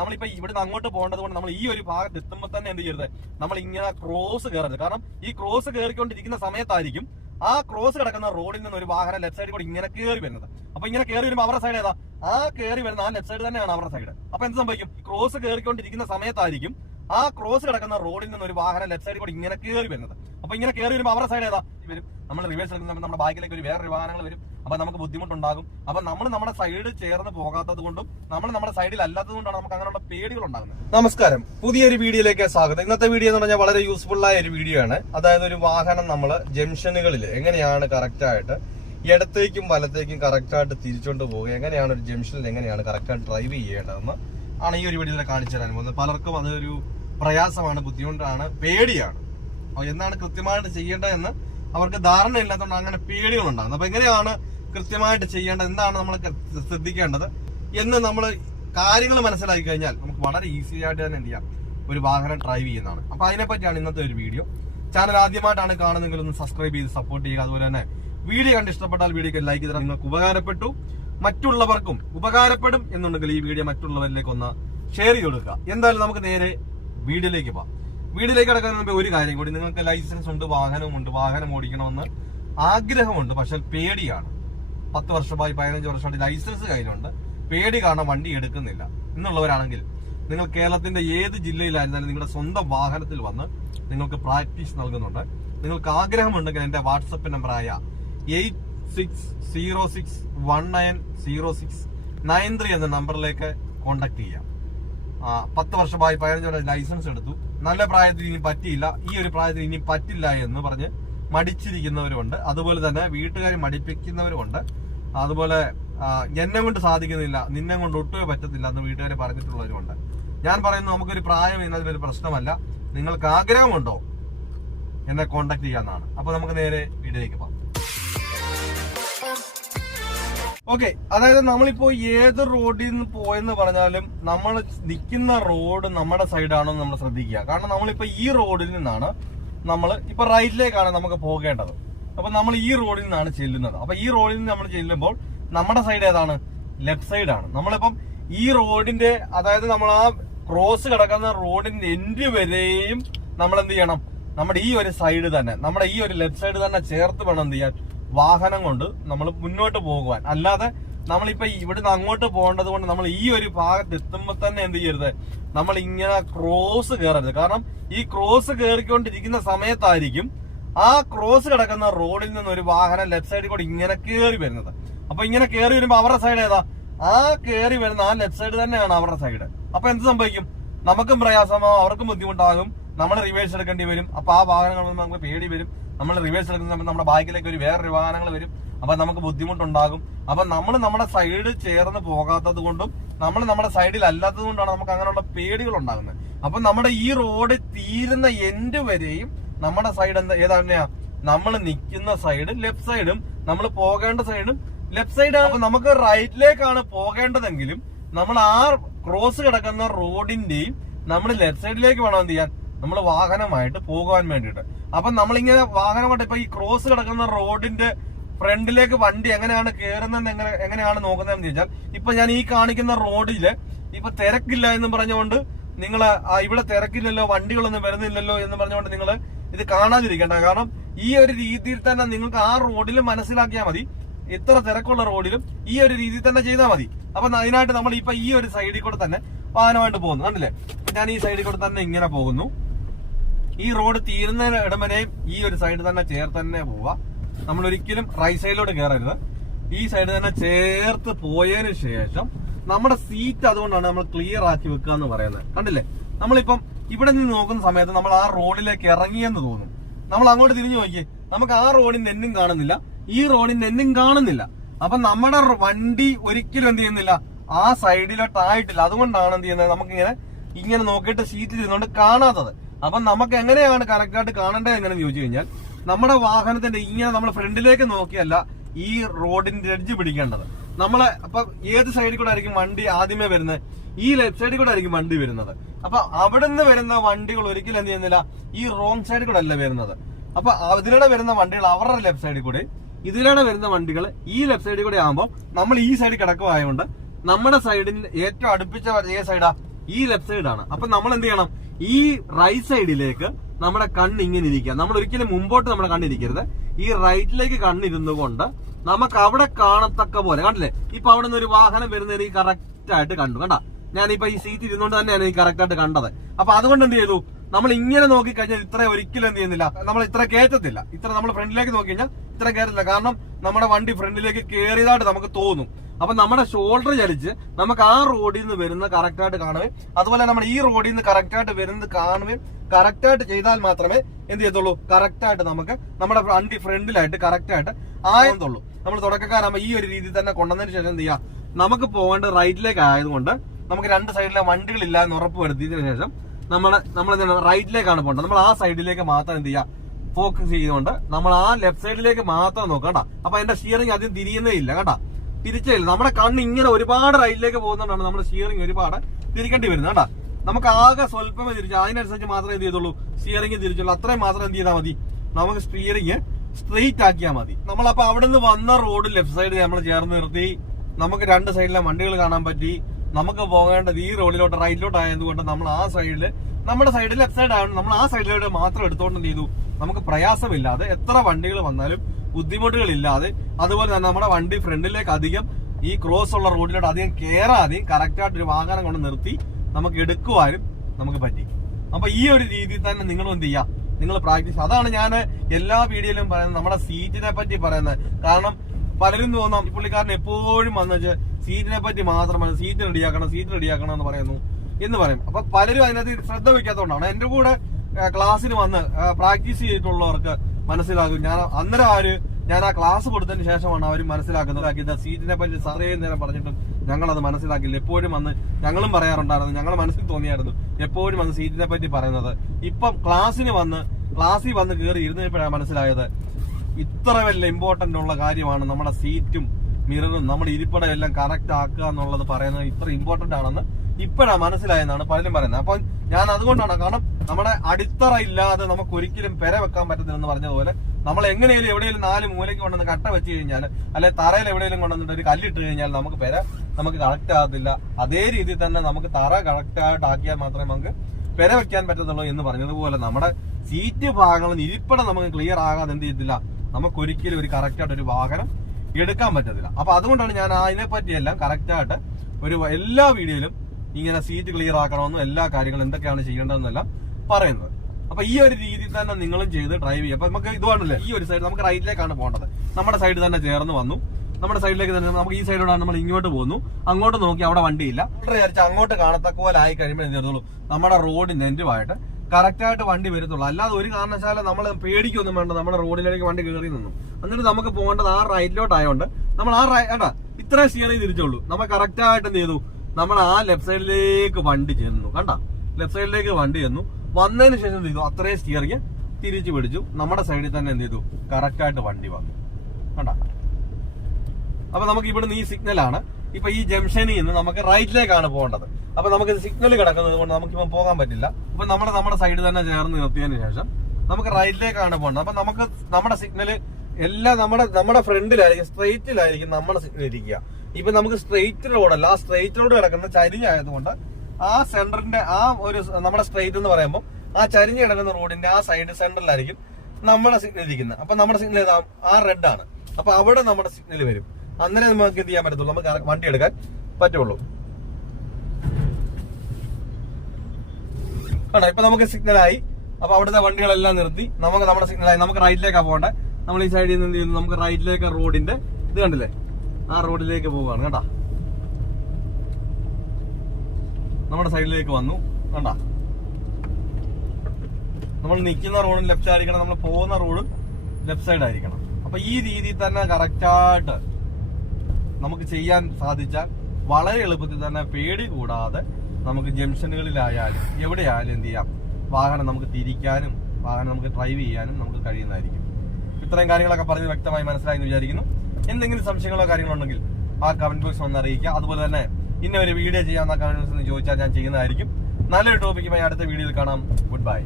നമ്മളിപ്പോ ഇവിടുന്ന് അങ്ങോട്ട് പോകേണ്ടത് കൊണ്ട് നമ്മൾ ഈ ഒരു ഭാഗത്ത് എത്തുമ്പോൾ തന്നെ എന്ത് ചെയ്യരുത്? നമ്മൾ ഇങ്ങനെ ക്രോസ് കയറരുത് കാരണം ഈ ക്രോസ് കയറിക്കൊണ്ടിരിക്കുന്ന സമയത്തായിരിക്കും ആ ക്രോസ് കിടക്കുന്ന റോഡിൽ നിന്ന് ഒരു വാഹനം ലെഫ്റ്റ് സൈഡിൽ കൂടി ഇങ്ങനെ കയറി വരുന്നത്. അപ്പൊ ഇങ്ങനെ കയറി വരുമ്പോൾ അവരുടെ സൈഡ് ഏതാ? ആ കയറി വരുന്ന ആ ലെഫ്റ്റ് സൈഡ് തന്നെയാണ് അവരുടെ സൈഡ് അപ്പൊ എന്ത് സംഭവിക്കും? ക്രോസ് കയറിക്കൊണ്ടിരിക്കുന്ന സമയത്തായിരിക്കും ആ ക്രോസ് കിടക്കുന്ന റോഡിൽ നിന്ന് ഒരു വാഹനം ലെഫ്റ്റ് സൈഡിൽ കൂടി ഇങ്ങനെ കയറി വരുന്നത്. അപ്പൊ ഇങ്ങനെ കയറി വരുമ്പോൾ അവരുടെ സൈഡ് ഏതാ? വരും നമ്മൾ റിവേഴ്സ് എടുക്കുന്ന സമയത്ത് നമ്മുടെ ബാക്കിലേക്ക് ഒരു വേറൊരു വാഹനങ്ങൾ വരും. അപ്പൊ നമുക്ക് ബുദ്ധിമുട്ടുണ്ടാകും. അപ്പൊ നമ്മൾ നമ്മുടെ സൈഡ് ചേർന്ന് പോകാത്തത് കൊണ്ടും നമ്മൾ നമ്മുടെ സൈഡിൽ അല്ലാത്തത് കൊണ്ടാണ് നമുക്ക് അങ്ങനെയുള്ള പേടികൾ ഉണ്ടാകുന്നത്. നമസ്കാരം. പുതിയൊരു വീഡിയോയിലേക്ക് സ്വാഗതം. ഇന്നത്തെ വീഡിയോ എന്ന് പറഞ്ഞാൽ വളരെ യൂസ്ഫുൾ ആയ ഒരു വീഡിയോ ആണ്. അതായത് ഒരു വാഹനം നമ്മൾ ജംഗ്ഷനുകളിൽ എങ്ങനെയാണ് കറക്റ്റ് ആയിട്ട് ഇടത്തേക്കും വലത്തേക്കും കറക്റ്റ് ആയിട്ട് തിരിച്ചുകൊണ്ട് പോകുക എങ്ങനെയാണ് ഒരു ജംഗ്ഷനിൽ എങ്ങനെയാണ് കറക്റ്റ് ആയിട്ട് ഡ്രൈവ് ചെയ്യേണ്ടതെന്ന് ആണ് ഈ ഒരു വീഡിയോയിൽ കാണിച്ചു തരാൻ പോകുന്നത്. പലർക്കും അതൊരു പ്രയാസമാണ് ബുദ്ധിമുട്ടാണ് പേടിയാണ്. എന്താണ് കൃത്യമായിട്ട് ചെയ്യേണ്ടതെന്ന് അവർക്ക് ധാരണ ഇല്ലാത്തതുകൊണ്ട് അങ്ങനെ പേടികൾ ഉണ്ടാകുന്നത് അപ്പൊ എങ്ങനെയാണ് കൃത്യമായിട്ട് ചെയ്യേണ്ടത്? എന്താണ് നമ്മൾ ശ്രദ്ധിക്കേണ്ടത്? എന്ന് നമ്മൾ കാര്യങ്ങൾ മനസ്സിലാക്കി കഴിഞ്ഞാൽ നമുക്ക് വളരെ ഈസി ആയിട്ട് തന്നെ എന്ത് ചെയ്യാം? ഒരു വാഹനം ഡ്രൈവ് ചെയ്യുന്നതാണ്. അപ്പൊ അതിനെപ്പറ്റിയാണ് ഇന്നത്തെ ഒരു വീഡിയോ ചാനൽ ആദ്യമായിട്ടാണ് കാണുന്നതെങ്കിൽ ഒന്ന് സബ്സ്ക്രൈബ് ചെയ്ത് സപ്പോർട്ട് ചെയ്യുക. അതുപോലെ തന്നെ വീഡിയോ കണ്ട് ഇഷ്ടപ്പെട്ടാൽ വീഡിയോക്ക് ലൈക്ക് ചെയ്താൽ നിങ്ങൾക്ക് ഉപകാരപ്പെട്ടു. മറ്റുള്ളവർക്കും ഉപകാരപ്പെടും എന്നുണ്ടെങ്കിൽ ഈ വീഡിയോ മറ്റുള്ളവരിലേക്ക് ഒന്ന് ഷെയർ ചെയ്ത് കൊടുക്കുക. എന്തായാലും നമുക്ക് നേരെ വീഡിയോയിലേക്ക് പോവാം വീടിലേക്ക് കിടക്കാൻ ഒരു കാര്യം കൂടി. നിങ്ങൾക്ക് ലൈസൻസ് ഉണ്ട് വാഹനമുണ്ട് വാഹനം ഓടിക്കണമെന്ന് ആഗ്രഹമുണ്ട്. പക്ഷെ പേടിയാണ്. പത്ത് വർഷമായി പതിനഞ്ച് വർഷമായി ലൈസൻസ് കയ്യിലുണ്ട്. പേടി കാരണം വണ്ടി എടുക്കുന്നില്ല. എന്നുള്ളവരാണെങ്കിൽ നിങ്ങൾ കേരളത്തിന്റെ ഏത് ജില്ലയിലായിരുന്നാലും നിങ്ങളുടെ സ്വന്തം വാഹനത്തിൽ വന്ന് നിങ്ങൾക്ക് പ്രാക്ടീസ് നൽകുന്നുണ്ട്. നിങ്ങൾക്ക് ആഗ്രഹമുണ്ടെങ്കിൽ എന്റെ വാട്സപ്പ് നമ്പറായ eight six zero six one nine zero six nine three എന്ന നമ്പറിലേക്ക് കോൺടാക്ട് ചെയ്യാം. പത്ത് വർഷമായി പതിനഞ്ച് വർഷം ലൈസൻസ് എടുത്തു. നല്ല പ്രായത്തിൽ ഇനി പറ്റിയില്ല. ഈ ഒരു പ്രായത്തിൽ ഇനി പറ്റില്ല എന്ന് പറഞ്ഞ് മടിച്ചിരിക്കുന്നവരുണ്ട് അതുപോലെ തന്നെ വീട്ടുകാർ മടിപ്പിക്കുന്നവരുമുണ്ട്. അതുപോലെ എന്നെ കൊണ്ട് സാധിക്കുന്നില്ല നിന്നെ കൊണ്ട് ഒട്ടുമേ പറ്റത്തില്ല എന്ന് വീട്ടുകാർ പറഞ്ഞിട്ടുള്ളവരുമുണ്ട്. ഞാൻ പറയുന്നു നമുക്കൊരു പ്രായം എന്നതിലൊരു പ്രശ്നമല്ല. നിങ്ങൾക്ക് ആഗ്രഹമുണ്ടോ? എന്നെ കോണ്ടാക്ട് ചെയ്യാന്നാണ്. അപ്പൊ നമുക്ക് നേരെ വീട്ടിലേക്ക് പോകാം. ഓക്കെ അതായത് നമ്മളിപ്പോ ഏത് റോഡിൽ നിന്ന് പോയെന്ന് പറഞ്ഞാലും നമ്മൾ നിൽക്കുന്ന റോഡ് നമ്മുടെ സൈഡാണോ നമ്മൾ ശ്രദ്ധിക്കുക. കാരണം നമ്മളിപ്പോ ഈ റോഡിൽ നിന്നാണ് നമ്മൾ ഇപ്പൊ റൈറ്റിലേക്കാണ് നമുക്ക് പോകേണ്ടത്. അപ്പൊ നമ്മൾ ഈ റോഡിൽ നിന്നാണ് ചെല്ലുന്നത്. അപ്പൊ ഈ റോഡിൽ നിന്ന് നമ്മൾ ചെല്ലുമ്പോൾ നമ്മുടെ സൈഡ് ഏതാണ്? ലെഫ്റ്റ് സൈഡാണ്. നമ്മളിപ്പം ഈ റോഡിന്റെ അതായത് നമ്മൾ ആ ക്രോസ് കിടക്കുന്ന റോഡിന്റെ എൻഡ് വരെയും നമ്മൾ എന്ത് ചെയ്യണം? നമ്മുടെ ഈ ഒരു സൈഡ് തന്നെ നമ്മുടെ ഈ ഒരു ലെഫ്റ്റ് സൈഡ് തന്നെ ചേർത്ത് വേണം എന്ത് ചെയ്യാൻ? വാഹനം കൊണ്ട് നമ്മൾ മുന്നോട്ട് പോകുവാൻ. അല്ലാതെ നമ്മളിപ്പോ ഇവിടുന്ന് അങ്ങോട്ട് പോകേണ്ടത് കൊണ്ട് നമ്മൾ ഈ ഒരു ഭാഗത്ത് എത്തുമ്പോൾ തന്നെ എന്ത് ചെയ്യരുത്? നമ്മൾ ഇങ്ങനെ ക്രോസ് കയറരുത് കാരണം ഈ ക്രോസ് കയറിക്കൊണ്ടിരിക്കുന്ന സമയത്തായിരിക്കും ആ ക്രോസ് കിടക്കുന്ന റോഡിൽ നിന്ന് ഒരു വാഹനം ലെഫ്റ്റ് സൈഡിൽ കൂടി ഇങ്ങനെ കയറി വരുന്നത്. അപ്പൊ ഇങ്ങനെ കയറി വരുമ്പോ അവരുടെ സൈഡ് ഏതാ? ആ കയറി വരുന്ന ആ ലെഫ്റ്റ് സൈഡ് തന്നെയാണ് അവരുടെ സൈഡ് അപ്പൊ എന്ത് സംഭവിക്കും? നമുക്കും പ്രയാസമാവും അവർക്കും ബുദ്ധിമുട്ടാകും. നമ്മൾ റിവേഴ്സ് എടുക്കേണ്ടി വരും. അപ്പൊ ആ വാഹനങ്ങൾ നമുക്ക് പേടി വരും. നമ്മൾ റിവേഴ്സ് എടുക്കുന്ന സമയത്ത് നമ്മുടെ ബാക്കിലേക്ക് ഒരു വേറൊരു വാഹനങ്ങൾ വരും. അപ്പൊ നമുക്ക് ബുദ്ധിമുട്ടുണ്ടാകും. അപ്പൊ നമ്മൾ നമ്മുടെ സൈഡ് ചേർന്ന് പോകാത്തത് കൊണ്ടും നമ്മൾ നമ്മുടെ സൈഡിൽ അല്ലാത്തത് കൊണ്ടാണ് നമുക്ക് അങ്ങനെയുള്ള പേടികൾ ഉണ്ടാകുന്നത്. അപ്പൊ നമ്മുടെ ഈ റോഡ് തീരുന്ന എൻഡ് വരെയും നമ്മുടെ സൈഡ് എന്താ ഏതാ നമ്മൾ നിൽക്കുന്ന സൈഡ് ലെഫ്റ്റ് സൈഡും നമ്മൾ പോകേണ്ട സൈഡും ലെഫ്റ്റ് സൈഡ് അപ്പൊ നമുക്ക് റൈറ്റിലേക്കാണ് പോകേണ്ടതെങ്കിലും നമ്മൾ ആ ക്രോസ് കിടക്കുന്ന റോഡിന്റെയും നമ്മൾ ലെഫ്റ്റ് സൈഡിലേക്ക് വേണം എന്ത് ചെയ്യാൻ? നമ്മൾ വാഹനമായിട്ട് പോകാൻ വേണ്ടിയിട്ട്. അപ്പൊ നമ്മളിങ്ങനെ വാഹനമായിട്ട് ഇപ്പൊ ഈ ക്രോസ് കിടക്കുന്ന റോഡിന്റെ ഫ്രണ്ടിലേക്ക് വണ്ടി എങ്ങനെയാണ് കയറുന്നത് എങ്ങനെ എങ്ങനെയാണ് നോക്കുന്നതെന്ന് ചോദിച്ചാൽ ഇപ്പൊ ഞാൻ ഈ കാണിക്കുന്ന റോഡിൽ ഇപ്പൊ തിരക്കില്ല എന്ന് പറഞ്ഞുകൊണ്ട് നിങ്ങൾ ഇവിടെ തിരക്കില്ലല്ലോ വണ്ടികളൊന്നും വരുന്നില്ലല്ലോ എന്ന് പറഞ്ഞുകൊണ്ട് നിങ്ങൾ ഇത് കാണാതിരിക്കേണ്ട. കാരണം ഈ ഒരു രീതിയിൽ തന്നെ നിങ്ങൾക്ക് ആ റോഡിൽ മനസ്സിലാക്കിയാൽ മതി. എത്ര തിരക്കുള്ള റോഡിലും ഈ ഒരു രീതിയിൽ തന്നെ ചെയ്താൽ മതി. അപ്പൊ അതിനായിട്ട് നമ്മൾ ഇപ്പൊ ഈ ഒരു സൈഡിൽ കൂടെ തന്നെ വാഹനമായിട്ട് പോകുന്നു. കണ്ടില്ലേ? ഞാൻ ഈ സൈഡിൽ കൂടെ തന്നെ ഇങ്ങനെ പോകുന്നു. ഈ റോഡ് തീരുന്ന ഇടം വരെയും ഈ ഒരു സൈഡ് തന്നെ ചേർത്ത് തന്നെ പോവാ. നമ്മൾ ഒരിക്കലും റൈറ്റ് സൈഡിലോട്ട് കയറരുത് ഈ സൈഡ് തന്നെ ചേർത്ത് പോയതിനു ശേഷം നമ്മുടെ സീറ്റ് അതുകൊണ്ടാണ് നമ്മൾ ക്ലിയർ ആക്കി വെക്കുക എന്ന് പറയുന്നത്. കണ്ടില്ലേ? നമ്മളിപ്പം ഇവിടെ നിന്ന് നോക്കുന്ന സമയത്ത് നമ്മൾ ആ റോഡിലേക്ക് ഇറങ്ങിയെന്ന് തോന്നും. നമ്മൾ അങ്ങോട്ട് തിരിഞ്ഞു നോക്കിയേ നമുക്ക് ആ റോഡിന്റെ എന്നും കാണുന്നില്ല. ഈ റോഡിന്റെ എന്നും കാണുന്നില്ല. അപ്പൊ നമ്മുടെ വണ്ടി ഒരിക്കലും എന്ത് ചെയ്യുന്നില്ല ആ സൈഡിലോട്ട് ആയിട്ടില്ല. അതുകൊണ്ടാണ് എന്ത് ചെയ്യുന്നത്? നമുക്കിങ്ങനെ ഇങ്ങനെ നോക്കിയിട്ട് സീറ്റിൽ ഇരുന്നുകൊണ്ട് കാണാത്തത്. അപ്പൊ നമുക്ക് എങ്ങനെയാണ് കറക്റ്റ് ആയിട്ട് കാണേണ്ടത് എങ്ങനെയെന്ന് ചോദിച്ചു കഴിഞ്ഞാൽ നമ്മുടെ വാഹനത്തിന്റെ ഇങ്ങനെ നമ്മൾ ഫ്രണ്ടിലേക്ക് നോക്കിയല്ല ഈ റോഡിന്റെ എഡ്ജ് പിടിക്കേണ്ടത്. നമ്മളെ അപ്പൊ ഏത് സൈഡിൽ കൂടെ ആയിരിക്കും വണ്ടി ആദ്യമേ വരുന്നത്? ഈ ലെഫ്റ്റ് സൈഡിൽ കൂടെ ആയിരിക്കും വണ്ടി വരുന്നത്. അപ്പൊ അവിടെ നിന്ന് വരുന്ന വണ്ടികൾ ഒരിക്കലും എന്ത് ചെയ്യുന്നില്ല ഈ റോങ് സൈഡിൽ കൂടെ അല്ല വരുന്നത്. അപ്പൊ അതിലൂടെ വരുന്ന വണ്ടികൾ അവരുടെ ലെഫ്റ്റ് സൈഡിൽ കൂടെ ഇതിലൂടെ വരുന്ന വണ്ടികൾ ഈ ലെഫ്റ്റ് സൈഡിൽ കൂടെ ആകുമ്പോൾ നമ്മൾ ഈ സൈഡിൽ കിടക്കുമായതുകൊണ്ട് നമ്മുടെ സൈഡിൽ ഏറ്റവും അടുപ്പിച്ച ഏ സൈഡാ ഈ ലെഫ്റ്റ് സൈഡാണ് അപ്പൊ നമ്മൾ എന്ത് ചെയ്യണം? ഈ റൈറ്റ് സൈഡിലേക്ക് നമ്മുടെ കണ്ണ് ഇങ്ങനെ ഇരിക്കുക. നമ്മൾ ഒരിക്കലും മുമ്പോട്ട് നമ്മുടെ കണ്ണിരിക്കരുത് ഈ റൈറ്റിലേക്ക് കണ്ണിരുന്നു കൊണ്ട് നമുക്ക് അവിടെ കാണത്തക്ക പോലെ. കണ്ടില്ലേ? ഇപ്പൊ അവിടെ നിന്ന് ഒരു വാഹനം വരുന്നത് ഈ കറക്റ്റ് ആയിട്ട് കണ്ടു. കണ്ട? ഞാനിപ്പോ ഈ സീറ്റ് ഇരുന്നുകൊണ്ട് തന്നെയാണ് ഈ കറക്റ്റ് ആയിട്ട് കണ്ടത്. അപ്പൊ അതുകൊണ്ട് എന്ത് ചെയ്തു? നമ്മൾ ഇങ്ങനെ നോക്കി കഴിഞ്ഞാൽ ഇത്ര ഒരിക്കലും എന്ത് ചെയ്യുന്നില്ല. നമ്മൾ ഇത്ര കയറ്റത്തില്ല. ഇത്ര നമ്മൾ ഫ്രണ്ടിലേക്ക് നോക്കി കഴിഞ്ഞാൽ ഇത്ര കയറില്ല കാരണം നമ്മുടെ വണ്ടി ഫ്രണ്ടിലേക്ക് കയറിയതായിട്ട് നമുക്ക് തോന്നും. അപ്പൊ നമ്മുടെ ഷോൾഡർ ചലിച്ച് നമുക്ക് ആ റോഡിൽ നിന്ന് വരുന്ന കറക്റ്റ് ആയിട്ട് കാണുകയും അതുപോലെ നമ്മുടെ ഈ റോഡിൽ നിന്ന് കറക്റ്റ് ആയിട്ട് വരുന്നത് കാണുകയും കറക്റ്റ് ആയിട്ട് ചെയ്താൽ മാത്രമേ എന്ത് ചെയ്യത്തുള്ളൂ? കറക്റ്റ് ആയിട്ട് നമുക്ക് നമ്മുടെ വണ്ടി ഫ്രണ്ടിലായിട്ട് കറക്റ്റ് ആയിട്ട് ആയതുള്ളൂ നമ്മൾ തുടക്കക്കാരാകുമ്പോൾ ഈ ഒരു രീതിയിൽ തന്നെ കൊണ്ടുവന്നതിന് ശേഷം എന്ത് ചെയ്യാം? നമുക്ക് പോകേണ്ട റൈറ്റിലേക്ക് ആയതുകൊണ്ട് നമുക്ക് രണ്ട് സൈഡിലെ വണ്ടികളില്ല എന്ന് ഉറപ്പ് വരുത്തിയതിനു ശേഷം നമ്മൾ നമ്മൾ എന്താണ് റൈറ്റിലേക്കാണ് പോകേണ്ടത്. നമ്മൾ ആ സൈഡിലേക്ക് മാത്രം എന്ത് ചെയ്യുക ഫോക്കസ് ചെയ്തുകൊണ്ട് നമ്മൾ ആ ലെഫ്റ്റ് സൈഡിലേക്ക് മാത്രം നോക്കണ്ട. അപ്പൊ അതിന്റെ ഷിയറിങ് ആദ്യം തിരിയുന്നേ ഇല്ല കേട്ടോ തിരിച്ചില്ല നമ്മുടെ കണ്ണ് ഇങ്ങനെ ഒരുപാട് റൈറ്റിലേക്ക് പോകുന്നതുകൊണ്ടാണ് നമ്മുടെ സ്റ്റിയറിംഗ് ഒരുപാട് തിരിക്കേണ്ടി വരുന്നത്. കേട്ടോ നമുക്ക് ആകെ സ്വല്പമേ തിരിച്ചു അതിനനുസരിച്ച് മാത്രമേ എന്ത് ചെയ്തുള്ളൂ? സ്റ്റിയറിംഗ് തിരിച്ചുള്ളൂ. അത്രയും മാത്രം എന്ത് ചെയ്താൽ മതി? നമുക്ക് സ്റ്റിയറിംഗ് സ്ട്രെയിറ്റ് ആക്കിയാൽ മതി. നമ്മളപ്പോ അവിടെ നിന്ന് വന്ന റോഡ് ലെഫ്റ്റ് സൈഡ് നമ്മൾ ചേർന്ന് നിർത്തി. നമുക്ക് രണ്ട് സൈഡിലെ വണ്ടികൾ കാണാൻ പറ്റി. നമുക്ക് പോകേണ്ടത് ഈ റോഡിലോട്ട് റൈറ്റിലോട്ട് ആയതുകൊണ്ട് നമ്മൾ ആ സൈഡിൽ നമ്മുടെ സൈഡിൽ ലെഫ്റ്റ് സൈഡ് ആണ് നമ്മൾ ആ സൈഡിലോട്ട് മാത്രം എടുത്തോണ്ട് എന്ത് ചെയ്തു? നമുക്ക് പ്രയാസമില്ലാതെ എത്ര വണ്ടികൾ വന്നാലും ബുദ്ധിമുട്ടുകളില്ലാതെ അതുപോലെ തന്നെ നമ്മുടെ വണ്ടി ഫ്രണ്ടിലേക്ക് അധികം ഈ ക്രോസ് ഉള്ള റോഡിലോട്ട് അധികം കയറാതെയും കറക്റ്റായിട്ട് ഒരു വാഹനം കൊണ്ട് നിർത്തി നമുക്ക് എടുക്കുവാനും നമുക്ക് പറ്റി. അപ്പൊ ഈ ഒരു രീതിയിൽ തന്നെ നിങ്ങൾ എന്ത് ചെയ്യാം? നിങ്ങൾ പ്രാക്ടീസ് അതാണ് ഞാൻ എല്ലാ വീഡിയോയിലും പറയുന്നത്. നമ്മുടെ സീറ്റിനെ പറ്റി പറയുന്നത്. കാരണം പലരും തോന്നാം പുള്ളിക്കാരൻ എപ്പോഴും വന്നിട്ട് സീറ്റിനെ പറ്റി മാത്രമാണ് സീറ്റ് റെഡിയാക്കണം സീറ്റ് റെഡിയാക്കണം എന്ന് പറയുന്നു എന്ന് പറയും. അപ്പൊ പലരും അതിനകത്ത് ശ്രദ്ധ വയ്ക്കാത്തതുകൊണ്ടാണ് എന്റെ കൂടെ ക്ലാസ്സിന് വന്ന് പ്രാക്ടീസ് ചെയ്തിട്ടുള്ളവർക്ക് മനസ്സിലാകും. ഞാൻ അന്നേരം ആര് ഞാൻ ആ ക്ലാസ് കൊടുത്തതിന് ശേഷമാണ് അവർ മനസ്സിലാക്കുന്നത്. സീറ്റിനെ പറ്റി സാറേ നേരം പറഞ്ഞിട്ടും ഞങ്ങൾ അത് മനസ്സിലാക്കില്ല. എപ്പോഴും വന്ന് ഞങ്ങളും പറയാറുണ്ടായിരുന്നു. ഞങ്ങൾ മനസ്സിൽ തോന്നിയായിരുന്നു എപ്പോഴും വന്ന് സീറ്റിനെ പറ്റി പറയുന്നത്. ഇപ്പം ക്ലാസ്സിന് വന്ന് ക്ലാസ്സിൽ വന്ന് കയറി ഇരുന്നപ്പോഴാണ് മനസ്സിലായത് ഇത്ര വല്ല ഇമ്പോർട്ടന്റ് ഉള്ള കാര്യമാണ് നമ്മുടെ സീറ്റും മിററും നമ്മുടെ ഇരിപ്പിടം എല്ലാം കറക്റ്റ് ആക്കുക എന്നുള്ളത് പറയുന്നത് ഇത്ര ഇമ്പോർട്ടന്റ് ആണെന്ന് ഇപ്പോഴാ മനസ്സിലായെന്നാണ് പലരും പറയുന്നത്. അപ്പൊ ഞാൻ അതുകൊണ്ടാണ് കാരണം നമ്മുടെ അടിത്തറ ഇല്ലാതെ നമുക്ക് ഒരിക്കലും പെര വെക്കാൻ പറ്റത്തില്ലെന്ന് പറഞ്ഞതുപോലെ നമ്മൾ എങ്ങനെയും എവിടെയെങ്കിലും നാല് മൂലയ്ക്ക് കൊണ്ടുവന്ന് കട്ട വെച്ച് കഴിഞ്ഞാൽ അല്ലെ തറയിൽ എവിടെയെങ്കിലും കൊണ്ടുവന്നിട്ട് ഒരു കല്ലിട്ട് കഴിഞ്ഞാൽ നമുക്ക് പെര നമുക്ക് കറക്റ്റ് ആകത്തില്ല. അതേ രീതിയിൽ തന്നെ നമുക്ക് തറ കറക്റ്റ് ആയിട്ട് ആക്കിയാൽ മാത്രമേ നമുക്ക് പെര വെക്കാൻ പറ്റത്തുള്ളൂ എന്ന് പറഞ്ഞതുപോലെ നമ്മുടെ സീറ്റ് ഭാഗങ്ങളും ഇരിപ്പിടം നമുക്ക് ക്ലിയർ ആകാതെ എന്ത് ചെയ്യത്തില്ല. നമുക്ക് ഒരിക്കലും ഒരു കറക്റ്റ് ആയിട്ട് ഒരു വാഹനം എടുക്കാൻ പറ്റത്തില്ല. അപ്പൊ അതുകൊണ്ടാണ് ഞാൻ അതിനെ പറ്റിയെല്ലാം കറക്റ്റ് ആയിട്ട് ഒരു എല്ലാ വീഡിയോയിലും ഇങ്ങനെ സീറ്റ് ക്ലിയർ ആക്കണമെന്നും എല്ലാ കാര്യങ്ങളും എന്തൊക്കെയാണ് ചെയ്യേണ്ടതെന്നെല്ലാം പറയുന്നത്. അപ്പൊ ഈ ഒരു രീതിയിൽ തന്നെ നിങ്ങളും ചെയ്ത് ഡ്രൈവ് ചെയ്യുക. അപ്പൊ നമുക്ക് ഇതുവാണല്ലേ ഈ ഒരു സൈഡ് നമുക്ക് റൈറ്റിലേക്കാണ് പോകേണ്ടത്. നമ്മുടെ സൈഡ് തന്നെ ചേർന്ന് വന്നു. നമ്മുടെ സൈഡിലേക്ക് തന്നെ നമുക്ക് ഈ സൈഡിലൂടെയാണ് നമ്മൾ ഇങ്ങോട്ട് പോകുന്നു. അങ്ങോട്ട് നോക്കി അവിടെ വണ്ടിയില്ല. വിചാരിച്ച അങ്ങോട്ട് കാണത്തക്ക പോലെ ആയി കഴിയുമ്പോൾ എന്ത് ചെയ്തോളൂ നമ്മുടെ റോഡിന് എൻഡുമായിട്ട് കറക്റ്റായിട്ട് വണ്ടി വരത്തുള്ളൂ. അല്ലാതെ ഒരു കാരണവശാലും നമ്മൾ പേടിക്കൊന്നും വേണ്ട. നമ്മുടെ റോഡിലേക്ക് വണ്ടി കയറി നിന്നു. എന്നിട്ട് നമുക്ക് പോകേണ്ടത് ആ റൈറ്റിലോട്ട് ആയതുകൊണ്ട് നമ്മൾ ആ റൈ ഏട്ടാ ഇത്രയും സ്റ്റിയറിംഗ് തിരിച്ചുള്ളൂ നമ്മൾ കറക്റ്റായിട്ട് എന്ത് ചെയ്തു? നമ്മൾ ആ ലെഫ്റ്റ് സൈഡിലേക്ക് വണ്ടി ചെന്നു. കണ്ട? ലെഫ്റ്റ് സൈഡിലേക്ക് വണ്ടി ചെന്നു. വന്നതിന് ശേഷം എന്ത് ചെയ്തു? അത്രയും സ്റ്റിയറിങ് തിരിച്ചു പിടിച്ചു. നമ്മുടെ സൈഡിൽ തന്നെ എന്ത് ചെയ്തു? കറക്റ്റായിട്ട് വണ്ടി വന്നു. കണ്ട? അപ്പൊ നമുക്ക് ഇവിടുന്ന് ഈ സിഗ്നലാണ് ഇപ്പൊ ഈ ജംഗ്ഷനിൽ നിന്ന് നമുക്ക് റൈറ്റിലേക്കാണ് പോകേണ്ടത്. അപ്പൊ നമുക്ക് സിഗ്നൽ കിടക്കുന്നത് കൊണ്ട് നമുക്ക് ഇപ്പം പോകാൻ പറ്റില്ല. അപ്പൊ നമ്മുടെ നമ്മുടെ സൈഡിൽ തന്നെ ചേർന്ന് നിർത്തിയതിനു ശേഷം നമുക്ക് റൈറ്റിലേക്കാണ് പോകേണ്ടത്. അപ്പൊ നമുക്ക് നമ്മുടെ സിഗ്നൽ എല്ലാം നമ്മുടെ നമ്മുടെ ഫ്രണ്ടിലായിരിക്കും സ്ട്രെയിറ്റിലായിരിക്കും നമ്മുടെ സിഗ്നൽ ഇരിക്കുക. ഇപ്പൊ നമുക്ക് സ്ട്രെയിറ്റ് റോഡല്ല ആ സ്ട്രെയിറ്റ് റോഡ് കിടക്കുന്ന ചരിഞ്ഞായതുകൊണ്ട് ആ സെന്ററിന്റെ ആ ഒരു നമ്മുടെ സ്ട്രെയിറ്റ് എന്ന് പറയുമ്പോൾ ആ ചരിഞ്ഞ് കിടക്കുന്ന റോഡിന്റെ ആ സൈഡ് സെന്ററിലായിരിക്കും നമ്മുടെ സിഗ്നൽ ഇരിക്കുന്നത്. അപ്പൊ നമ്മുടെ സിഗ്നൽ ഏതാ? ആ റെഡ് ആണ്. അപ്പൊ അവിടെ നമ്മുടെ സിഗ്നൽ വരും. അങ്ങനെ നമുക്ക് എന്ത് ചെയ്യാൻ പറ്റത്തുള്ളൂ? നമുക്ക് വണ്ടി എടുക്കാൻ പറ്റുള്ളൂ. കേട്ടോ ഇപ്പൊ നമുക്ക് സിഗ്നൽ സിഗ്നലായി അപ്പൊ അവിടുത്തെ വണ്ടികളെല്ലാം നിർത്തി. നമുക്ക് നമ്മുടെ സിഗ്നൽ ആയി. നമുക്ക് റൈറ്റിലേക്കാണ് പോകേണ്ടത് നമ്മൾ ഈ സൈഡിൽ നിന്ന് എന്ത് ചെയ്യുന്നു? നമുക്ക് റൈറ്റിലേക്ക് റോഡിന്റെ ഇത് കണ്ടില്ലേ? ആ റോഡിലേക്ക് പോവുകയാണ് കേട്ടാ നമ്മുടെ സൈഡിലേക്ക് വന്നു കണ്ട? നമ്മൾ നിൽക്കുന്ന റോഡും ലെഫ്റ്റ് ആയിരിക്കണം നമ്മൾ പോകുന്ന റോഡും ലെഫ്റ്റ് സൈഡ് ആയിരിക്കണം. അപ്പൊ ഈ രീതിയിൽ തന്നെ കറക്റ്റായിട്ട് നമുക്ക് ചെയ്യാൻ സാധിച്ചാൽ വളരെ എളുപ്പത്തിൽ തന്നെ പേടി കൂടാതെ നമുക്ക് ജംഗ്ഷനുകളിലായാലും എവിടെയായാലും എന്ത് ചെയ്യാം? വാഹനം നമുക്ക് തിരിക്കാനും വാഹനം നമുക്ക് ഡ്രൈവ് ചെയ്യാനും നമുക്ക് കഴിയുന്നതായിരിക്കും. ഇത്രയും കാര്യങ്ങളൊക്കെ പറഞ്ഞ് വ്യക്തമായി മനസ്സിലായി എന്ന് വിചാരിക്കുന്നു. എന്തെങ്കിലും സംശയങ്ങളോ കാര്യങ്ങളോ ഉണ്ടെങ്കിൽ ആ കമന്റ് ബോക്സ് വന്ന് അറിയിക്കുക. അതുപോലെ തന്നെ ഇന്ന ഒരു വീഡിയോ ചെയ്യാവുന്ന കമന്റ് ബോക്സ് ചോദിച്ചാൽ ഞാൻ ചെയ്യുന്നതായിരിക്കും. നല്ലൊരു ടോപ്പിക്കുമായി അടുത്ത വീഡിയോയിൽ കാണാം. Good bye